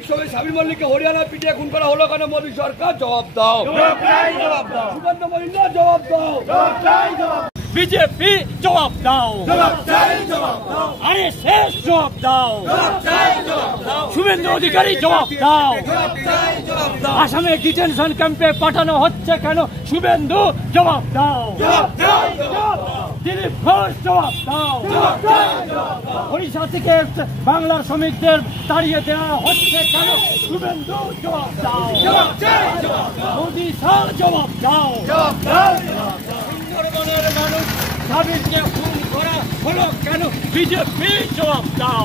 শ্রমিক সাবির মল্লিককে হরিয়ানা পিটিয়ে খুন করা হলো কেন? মোদী সরকার জবাব দাও। সুকান্ত মজুমদার জবাব দাও। বিজেপি জবাব দাও। আরএসএস জবাব দাও। শুভেন্দু অধিকারী জবাব দাও। আসামে ডিটেনশন ক্যাম্পে পাঠানো হচ্ছে কেন? শুভেন্দু জবাব দাও। দিলীপ ঘোষ জবাব দাও। ওড়িশা থেকে বাংলার শ্রমিকদের তাড়িয়ে দেওয়া হচ্ছে কেন? শুভেন্দু জবাব দাও। মোদী স্যার জবাব দাও। সুন্দরবনের মানুষ সাবিরকে খুন করা হলো কেন? বিজেপি জবাব দাও।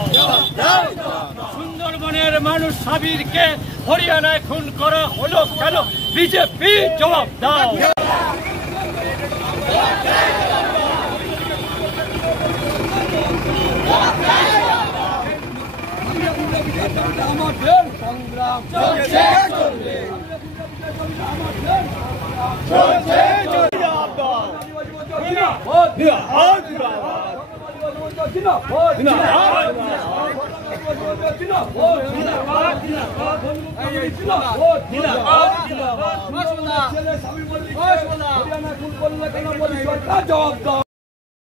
সুন্দরবনের মানুষ সাবিরকে হরিয়ানায় খুন করা হলো কেন? বিজেপি জবাব দাও। আমাদের সংগ্রাম চলছে চলবে। জবাব দাও।